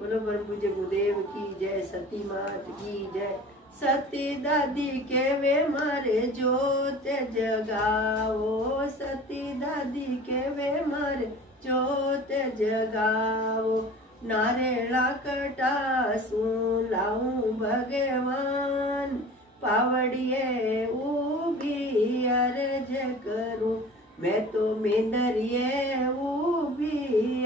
बोलो परम पूज्य गुरुदेव की जय, सती मात की जय। सती दादी केवे मारे जोत जगाओ, सती दादी केवे मारे जोत जगाओ। नारेला कटासू लाऊं भगवान, पावड़िए ऊभी अर्ज करूं, मैं तो मेंदरिए ऊभी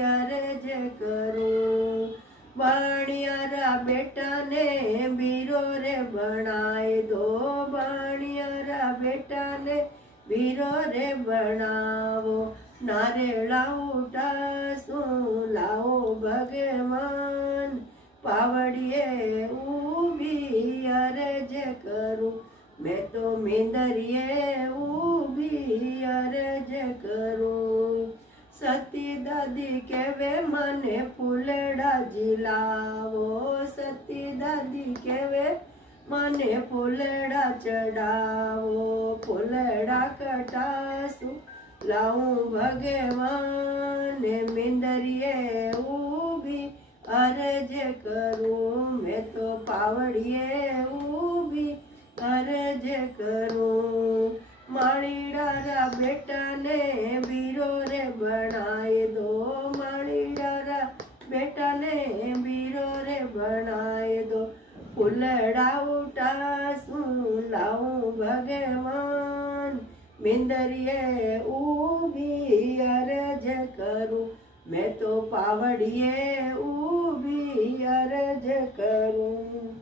अर्ज करूं। बाणियारा बेटा ने बीरो रे बनाए दो, बाणियारा बेटा ने बीरो रे बनावो। नारेला उठासू लाओ भगवान, पावड़िए ऊभी अर्ज करूं, मैं तो मेंदरिए ऊभी अर्ज करूं। सती दादी केवे मने फूलड़ा झिलावो, सती दादी केवे मने फूलड़ा चढ़ावो। फूलड़ा कटासू लाऊं भगवान, मेंदरिए ऊभी अर्ज करूं, मैं तो पावड़िए ऊभी अर्ज करूं। माळीडारा बेटा ने बीरो रे बनाए दो, माळीडारा बेटा ने बीरो रे बनाए दो। फूलड़ा उठासू लाऊं भगवान, मेंदरिए ऊभी अर्ज करूं, मैं तो पावड़िए ऊभी अर्ज करूं।